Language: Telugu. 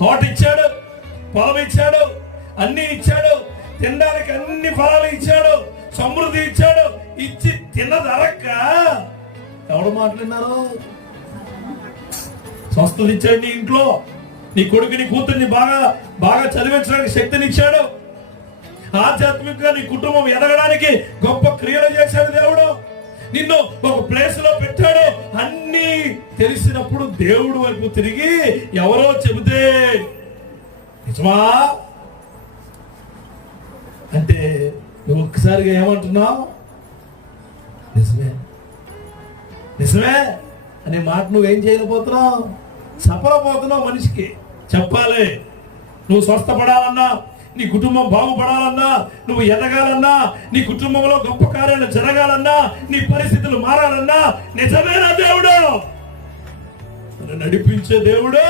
తోట ఇచ్చాడు, పొలం ఇచ్చాడు, అన్ని ఇచ్చాడు, తినడానికి అన్ని ఫలాలు ఇచ్చాడు, సమృద్ధి ఇచ్చాడు. ఇచ్చి తినదరక్క ఎవడు మాట్లాడినారు? స్వస్థత ఇచ్చాడు నీ ఇంట్లో, నీ కొడుకుని కూతుర్ని బాగా చదివించడానికి శక్తినిచ్చాడు. ఆధ్యాత్మికంగా నీ కుటుంబం ఎదగడానికి గొప్ప క్రియలు చేశాడు దేవుడు. నిన్ను ఒక ప్లేస్ లో పెట్టాడు. అన్ని తెలిసినప్పుడు దేవుడు వైపు తిరిగి ఎవరో చెబితే నిజమా అంటే నువ్వు ఒక్కసారిగా ఏమంటున్నావు? నిజమే నిజమే అనే మాట నువ్వేం చేయలేకపోతున్నావు, చెప్పలేకపోతున్నావు. మనిషికి చెప్పాలి. నువ్వు స్వస్థపడాలన్నా, నీ కుటుంబం బాగుపడాలన్నా, నువ్వు ఎదగాలన్నా, నీ కుటుంబంలో గొప్ప కార్యాలు జరగాలన్నా, నీ పరిస్థితులు మారాలన్నా నిజమేనా దేవుడు నడిపించే దేవుడు